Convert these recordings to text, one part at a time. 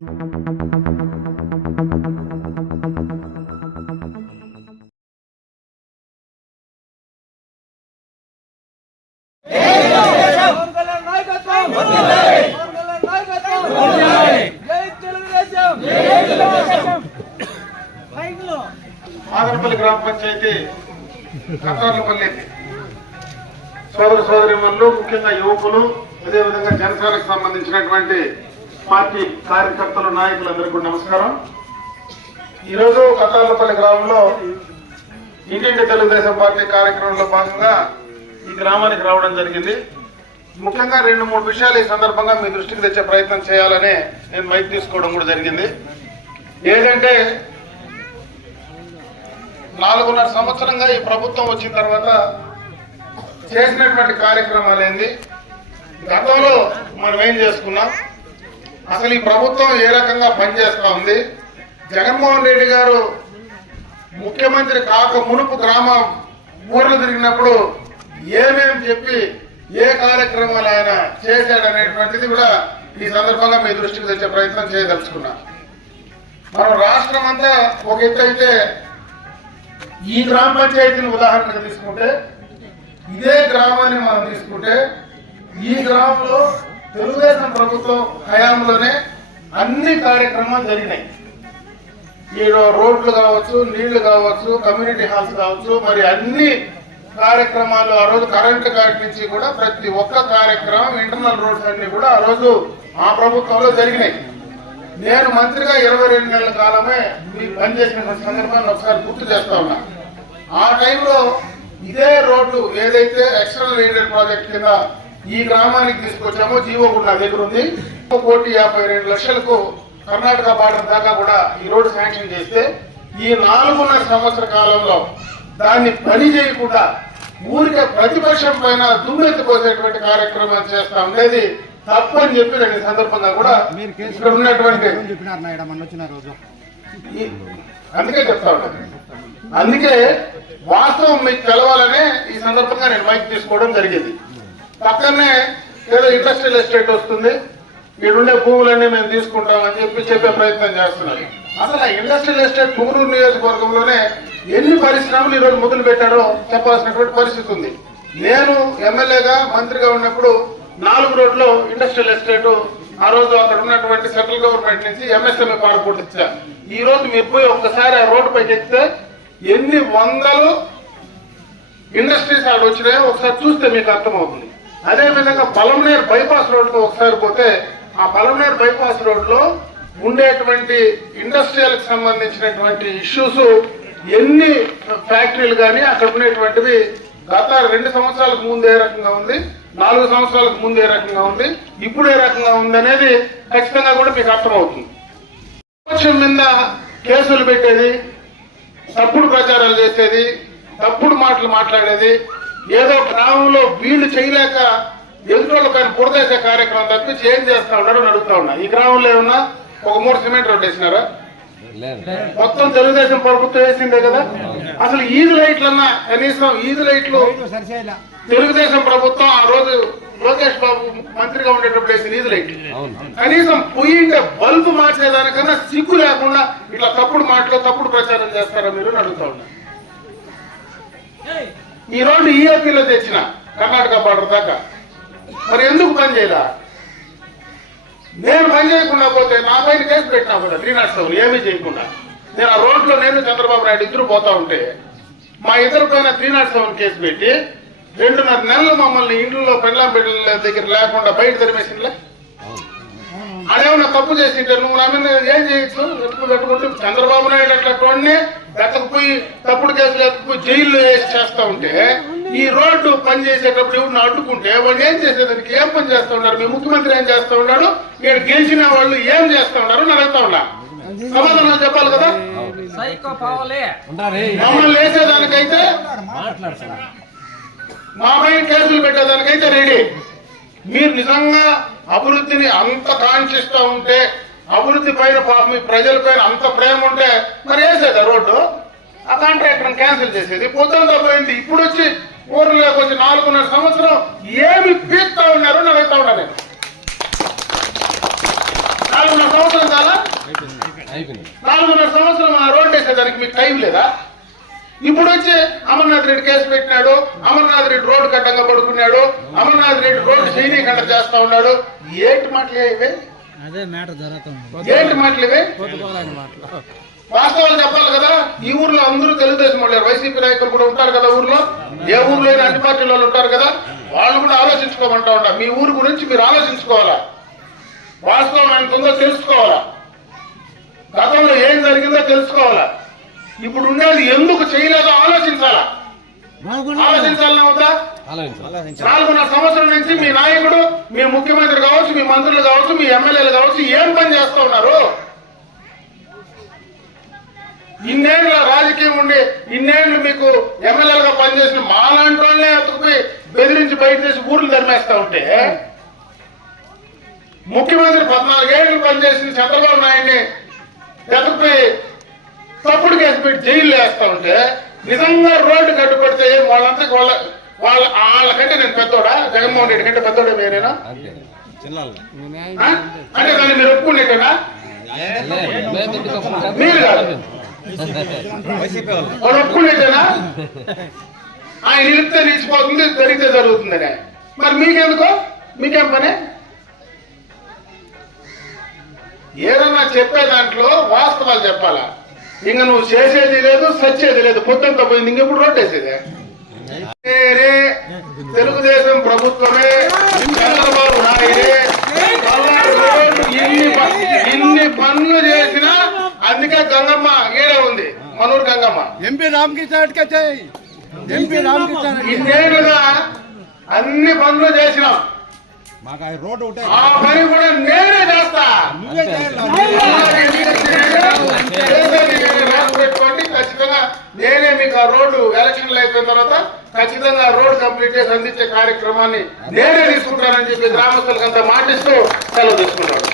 మాదనపల్లి గ్రామ పంచాయతీ కట్టార్లపల్లి సోదర సోదరీమణులు, ముఖ్యంగా యువకులు, అదేవిధంగా జనసేనకు సంబంధించినటువంటి పార్టీ కార్యకర్తలు, నాయకులందరికీ నమస్కారం. ఈరోజు కట్టార్లపల్లి గ్రామంలో ఇంటింటి తెలుగుదేశం పార్టీ కార్యక్రమంలో భాగంగా ఈ గ్రామానికి రావడం జరిగింది. ముఖ్యంగా 2-3 విషయాలు ఈ సందర్భంగా మీ దృష్టికి తెచ్చే ప్రయత్నం చేయాలని నేను మైక్ తీసుకోవడం కూడా జరిగింది. ఏంటంటే 4.5 సంవత్సరంగా ఈ ప్రభుత్వం వచ్చిన తర్వాత చేసినటువంటి కార్యక్రమాలు ఏంది, గతంలో మనం ఏం చేసుకున్నాం, అసలు ఈ ప్రభుత్వం ఏ రకంగా పనిచేస్తూ ఉంది, జగన్మోహన్ రెడ్డి గారు ముఖ్యమంత్రి కాక మునుపు గ్రామం ఊర్లు తిరిగినప్పుడు ఏమేమి చెప్పి ఏ కార్యక్రమాలు ఆయన చేశాడనేటువంటిది కూడా ఈ సందర్భంగా మీ దృష్టికి తెచ్చే ప్రయత్నం చేయదలుచుకున్నా. మనం రాష్ట్రం అంతా ఒక ఎత్తు అయితే, ఈ గ్రామ పంచాయతీని ఉదాహరణగా తీసుకుంటే, ఇదే గ్రామాన్ని మనం తీసుకుంటే, ఈ గ్రామంలో తెలుగుదేశం ప్రభుత్వం హయాంలోనే అన్ని కార్యక్రమాలు జరిగినాయి. ఈ రోడ్లు కావచ్చు, నీళ్లు కావచ్చు, కమ్యూనిటీ హాల్స్ కావచ్చు, మరి అన్ని కార్యక్రమాలు ఆ రోజు కరెంటు కార్డు నుంచి కూడా ప్రతి ఒక్క కార్యక్రమం, ఇంటర్నల్ రోడ్స్ అన్ని కూడా ఆ రోజు ఆ ప్రభుత్వంలో జరిగినాయి. నేను మంత్రిగా 22 నెలల కాలమే మీకు పనిచేసిన సందర్భాన్ని ఒకసారి గుర్తు చేస్తా ఉన్నా. ఆ టైంలో ఇదే రోడ్డు ఏదైతే ఎక్స్టర్నల్ ఎయిడెడ్ ప్రాజెక్ట్ కింద ఈ గ్రామానికి తీసుకొచ్చామో, జీవో కూడా నా దగ్గర ఉంది, 1,52,00,000కు కర్ణాటక బార్డర్ దాకా కూడా ఈ రోడ్డు శాంక్షన్ చేస్తే, ఈ 4.5 సంవత్సర కాలంలో దాన్ని పని చేయకుండా ఊరికే ప్రతిపక్షం పైన దుమ్మెత్తిపోసేటువంటి కార్యక్రమాలు చేస్తా ఉండేది తప్పని చెప్పి నేను ఈ సందర్భంగా కూడా ఇక్కడ ఉన్నటువంటి అందుకే చెప్తా ఉన్నాను. అందుకే వాస్తవం మీకు తెలవాలనే ఈ సందర్భంగా నేను మైక్ తీసుకోవడం జరిగింది. పక్కనే ఏదో ఇండస్ట్రియల్ ఎస్టేట్ వస్తుంది, ఇక్కడుండే భూములన్నీ మేము తీసుకుంటామని చెప్పే ప్రయత్నం చేస్తున్నారు. అసలు ఆ ఇండస్ట్రియల్ ఎస్టేట్ పుంగనూరు నియోజకవర్గంలోనే ఎన్ని పరిశ్రమలు ఈరోజు మొదలు పెట్టారో చెప్పాల్సినటువంటి పరిస్థితి ఉంది. నేను ఎమ్మెల్యేగా మంత్రిగా ఉన్నప్పుడు 4 రోడ్లో ఇండస్ట్రియల్ ఎస్టేట్ ఆ రోజు అక్కడ ఉన్నటువంటి సెంట్రల్ గవర్నమెంట్ నుంచి ఎంఎస్ఎంఈ పార్క్ ఇచ్చారు. ఈ రోజు మీరు పోయి ఒక్కసారి ఆ రోడ్డు పైకి ఎక్కితే ఎన్ని వందలు ఇండస్ట్రీస్ ఆడ వచ్చినాయో ఒకసారి చూస్తే మీకు అర్థమవుతుంది. అదేవిధంగా పలమనేరు బైపాస్ రోడ్డుకు ఒకసారి పోతే, ఆ పలమనేరు బైపాస్ రోడ్లో ఉండేటువంటి ఇండస్ట్రియల్ కి సంబంధించినటువంటి ఇష్యూస్, ఎన్ని ఫ్యాక్టరీలు కానీ అక్కడ ఉండేటువంటివి గత 2 సంవత్సరాలకు ముందు ఏ రకంగా ఉంది, 4 సంవత్సరాలకు ముందు ఏ రకంగా ఉంది, ఇప్పుడు ఏ రకంగా ఉంది అనేది ఖచ్చితంగా కూడా మీకు అర్థమవుతుంది. విపక్షం మీద కేసులు పెట్టేది, తప్పుడు ప్రచారాలు చేసేది, తప్పుడు మాటలు మాట్లాడేది, ఏదో గ్రామంలో వీళ్ళు చేయలేక ఎదుటోళ్ళ పైన బురదేసే కార్యక్రమం తప్పించి ఏం చేస్తా ఉన్నారో అడుగుతా ఉన్నా. ఈ గ్రామంలో ఏమన్నా ఒక 3 సిమెంట్ రోడ్డు వేసినారా? మొత్తం తెలుగుదేశం ప్రభుత్వం వేసిందే కదా. అసలు ఈది లైట్లన్నా కనీసం ఈది లైట్లు తెలుగుదేశం ప్రభుత్వం ఆ రోజు లోకేష్ బాబు మంత్రిగా ఉండేటప్పుడు వేసిన ఈది లైట్లు కనీసం పోయింటే బల్బు మార్చేదానికన్నా సిగ్గు లేకుండా ఇట్లా తప్పుడు మాటలు, తప్పుడు ప్రచారం చేస్తారా మీరు అడుగుతా ఉన్నా. ఈ రోడ్డు ఈఏపీలో తెచ్చిన కర్ణాటక బార్డర్ దాకా మరి ఎందుకు పని చేయదా? నేను పని చేయకుండా పోతే నా పైన కేసు పెట్టినా కూడా 307 ఏమీ చేయకుండా, నేను ఆ రోడ్లో నేను చంద్రబాబు నాయుడు ఇద్దరు పోతా ఉంటే మా ఇద్దరు పైన 307 కేసు పెట్టి 2.5 నెలలు మమ్మల్ని ఇంట్లో పెండ్లాం బిడ్డల దగ్గర లేకుండా బయట తరిమేసిందిలే. అదేమన్నా తప్పు చేసింటే నువ్వు నా మీద ఏం చేయొచ్చు? ఎప్పుడు పెట్టుకుంటే చంద్రబాబు నాయుడు అట్లా పోయి తప్పుడు కేసులు ఎత్తుకుపోయి జైల్లో వేసి చేస్తా ఉంటే, ఈ రోడ్డు పని చేసేటప్పుడు ఎవరిని అడ్డుకుంటే వాడు ఏం చేసేదానికి ఏం పని చేస్తా ఉన్నారు? మీ ముఖ్యమంత్రి ఏం చేస్తా ఉన్నాడు? ఇక్కడ గెలిచిన వాళ్ళు ఏం చేస్తా ఉన్నారు అని అడుగుతా ఉన్నా. సమాధానం చెప్పాలి కదా. మమ్మల్ని వేసేదానికైతే, మా పైన కేసులు పెట్టేదానికైతే రెడీ. మీరు నిజంగా అభివృద్ధిని అంత కాంక్షిస్తూ ఉంటే, అభివృద్ధి పైన మీ ప్రజల పైన అంత ప్రేమ ఉంటే మరి వేసేదా రోడ్డు? ఆ కాంట్రాక్టర్ క్యాన్సిల్ చేసేది పొద్దుంతా పోయింది. ఇప్పుడు వచ్చి ఊర్లోకి వచ్చి 4.5 సంవత్సరం ఏమి పీక్తా ఉన్నారు అని అడుగుతా ఉన్నా నేను. 4.5 సంవత్సరం చాలా 4.5 సంవత్సరం ఆ రోడ్డు వేసేదానికి మీకు టైం లేదా? ఇప్పుడు వచ్చి అమర్నాథ్ రెడ్డి కేసు పెట్టినాడు, అమర్నాథ్ రెడ్డి రోడ్డు కట్టంగా పడుకున్నాడు, అమర్నాథ్ రెడ్డి రోడ్డు చేయనీకంట చేస్తా ఉన్నాడు. ఏంటి మాటలే ఇవే? అదే మ్యాటర్ జరుగుతుంది. ఏంటి మాటలు ఇవే? వాస్తవాలు చెప్పాలి కదా. ఈ ఊర్లో అందరూ తెలుగుదేశం వాళ్ళు, వైసీపీ నాయకులు కూడా ఉంటారు కదా ఊర్లో. ఏ ఊర్లో అయినా అన్ని పార్టీల వాళ్ళు ఉంటారు కదా. వాళ్ళు కూడా ఆలోచించుకోమంటా ఉంటా. మీ ఊరు గురించి మీరు ఆలోచించుకోవాలా, వాస్తవం ఎంత ఉందో తెలుసుకోవాలా, గతంలో ఏం జరిగిందో తెలుసుకోవాలా, ఇప్పుడు ఉండేది ఎందుకు చేయలేదో ఆలోచించాలా. ఆలోచించాలన్నా వద్దా? 4.5 సంవత్సరం నుంచి మీ నాయకుడు, మీ ముఖ్యమంత్రి కావచ్చు, మీ మంత్రులు కావచ్చు, మీ ఎమ్మెల్యేలు కావచ్చు ఏం పని చేస్తూ ఉన్నారు? ఇన్నేళ్ల రాజకీయం ఉండి ఇన్నేళ్లు మీకు ఎమ్మెల్యేలుగా పనిచేసిన మాలాంటి వాళ్ళే అతుకుపోయి బెదిరించి బయట చేసి ఊర్లు ధర్మేస్తా ఉంటే, ముఖ్యమంత్రి 14 ఏళ్లు పనిచేసిన చంద్రబాబు నాయుడిని ఎతుకుపోయి తప్పుడు కేసు పెట్టి జైలు వేస్తా ఉంటే, నిజంగా రోడ్డు కట్టుబడితే వాళ్ళంతా వాళ్ళకంటే నేను పెద్దోడా? జగన్మోహన్ రెడ్డి కంటే పెద్దోడే మీరేనా? అంటే దాన్ని మీరు ఒప్పుకునేటేనా? మీరు కాదు, వాడు ఒప్పుకునేటేనా? ఆయన నిలిపితే నిలిచిపోతుంది, జరిగితే జరుగుతుందనే. మరి మీకెందుకో? మీకేం పని? ఏదన్నా చెప్పే దాంట్లో వాస్తవాలు చెప్పాలా. ఇంక నువ్వు చేసేది లేదు, సచ్చేది లేదు. పొద్దుంతో పోయింది, ఇంకెప్పుడు రోడ్డు వేసేదే? తెలుగుదేశం ప్రభుత్వమే, చంద్రబాబు నాయుడే ఇన్ని పనులు చేసినా అందుకే గంగమ్మ ఈడే ఉంది, మనూరు గంగమ్మ. ఎంపీ రామకృష్ణ ఇన్నేళ్లుగా అన్ని పనులు చేసినాం. ఆ పని కూడా నేనే చేస్తా. రాసి పెట్టుకోండి, ఖచ్చితంగా నేనే మీకు ఆ రోడ్డు ఎలక్షన్లు అయిపోయిన తర్వాత ఖచ్చితంగా రోడ్డు కంప్లీట్ చేసి అందించే కార్యక్రమాన్ని నేనే తీసుకుంటానని చెప్పి గ్రామస్తులకంతా మాటిస్తూ సెలవు తీసుకుంటాను.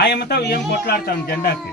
ఆయమ్మతో ఏం కొట్లాడతాం జెండాకి.